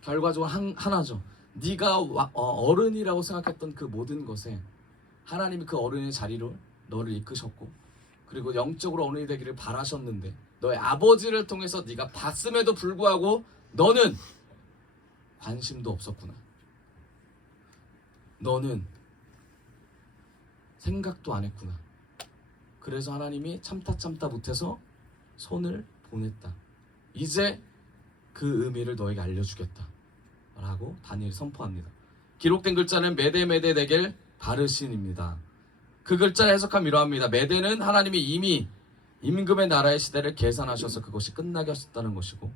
결과적으로 하나죠. 네가 어른이라고 생각했던 그 모든 것에 하나님이 그 어른의 자리로 너를 이끄셨고, 그리고 영적으로 어른이 되기를 바라셨는데 너의 아버지를 통해서 네가 봤음에도 불구하고 너는 관심도 없었구나. 너는 생각도 안 했구나. 그래서 하나님이 참다 못해서 손을 보냈다. 이제 그 의미를 너에게 알려주겠다 라고 다니엘이 선포합니다. 기록된 글자는 메데 데겔 바르신입니다. 그 글자를 해석하면 이러합니다. 메데는 하나님이 이미 임금의 나라의 시대를 계산하셔서 그것이 끝나게 하셨다는 것이고,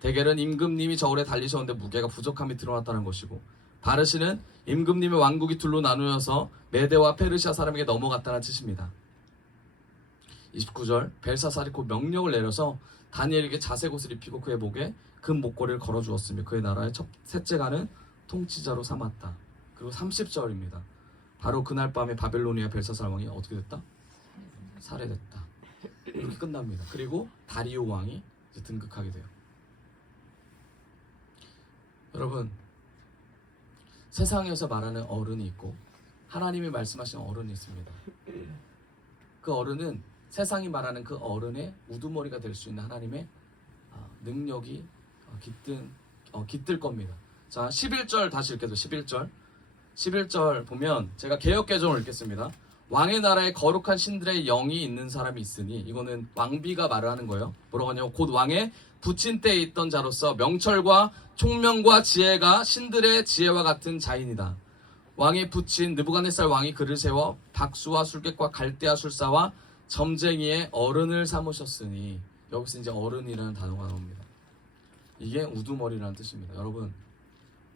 데겔은 임금님이 저울에 달리셨는데 무게가 부족함이 드러났다는 것이고, 바르신은 임금님의 왕국이 둘로 나누어서 메데와 페르시아 사람에게 넘어갔다는 뜻입니다. 29절, 벨사살이 곧 명령을 내려서 다니엘에게 자색 옷을 입히고 그의 목에 금 목걸이를 걸어주었으며 그의 나라의 셋째가는 통치자로 삼았다. 그리고 30절입니다. 바로 그날 밤에 바벨로니아 벨사살 왕이 어떻게 됐다? 살해됐다. 이렇게 끝납니다. 그리고 다리오 왕이 이제 등극하게 돼요. 여러분, 세상에서 말하는 어른이 있고 하나님이 말씀하시는 어른이 있습니다. 그 어른은 세상이 말하는 그 어른의 우두머리가 될 수 있는 하나님의 능력이 깃들 겁니다. 자, 11절 다시 읽겠습니다. 11절 보면 제가 개역개정을 읽겠습니다. 왕의 나라에 거룩한 신들의 영이 있는 사람이 있으니, 이거는 왕비가 말을 하는 거예요. 뭐라고 하냐면 곧 왕의 부친 때에 있던 자로서 명철과 총명과 지혜가 신들의 지혜와 같은 자인이다. 왕의 부친 느부갓네살 왕이 그를 세워 박수와 술객과 갈대아 술사와 점쟁이의 어른을 삼으셨으니, 여기서 이제 어른이라는 단어가 나옵니다. 이게 우두머리라는 뜻입니다. 여러분,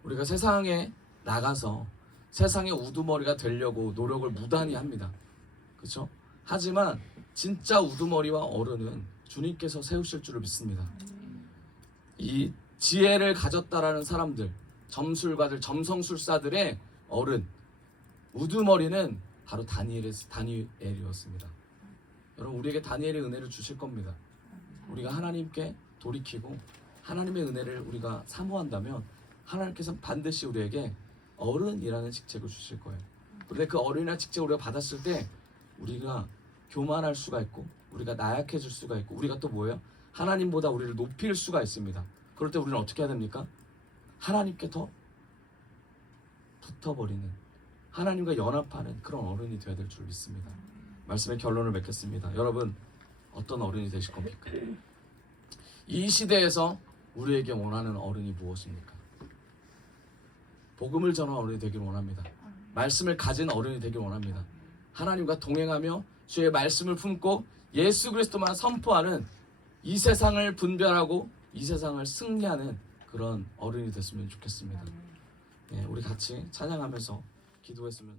우리가 세상에 나가서 세상의 우두머리가 되려고 노력을 무단히 합니다. 그렇죠? 하지만 진짜 우두머리와 어른은 주님께서 세우실 줄을 믿습니다. 이 지혜를 가졌다라는 사람들, 점술가들, 점성술사들의 어른, 우두머리는 바로 다니엘이었습니다. 여러분 우리에게 다니엘의 은혜를 주실 겁니다. 우리가 하나님께 돌이키고 하나님의 은혜를 우리가 사모한다면 하나님께서 반드시 우리에게 어른이라는 직책을 주실 거예요. 그런데 그 어른이라는 직책을 우리가 받았을 때 우리가 교만할 수가 있고 우리가 나약해질 수가 있고 우리가 또 뭐예요? 하나님보다 우리를 높일 수가 있습니다. 그럴 때 우리는 어떻게 해야 됩니까? 하나님께 더 붙어버리는, 하나님과 연합하는 그런 어른이 되어야 될 줄 믿습니다. 말씀의 결론을 맺겠습니다. 여러분 어떤 어른이 되실 겁니까? 이 시대에서 우리에게 원하는 어른이 무엇입니까? 복음을 전하는 어른이 되기를 원합니다. 말씀을 가진 어른이 되기를 원합니다. 하나님과 동행하며 주의 말씀을 품고 예수 그리스도만 선포하는 이 세상을 분별하고 이 세상을 승리하는 그런 어른이 됐으면 좋겠습니다. 네, 우리 같이 찬양하면서 기도했으면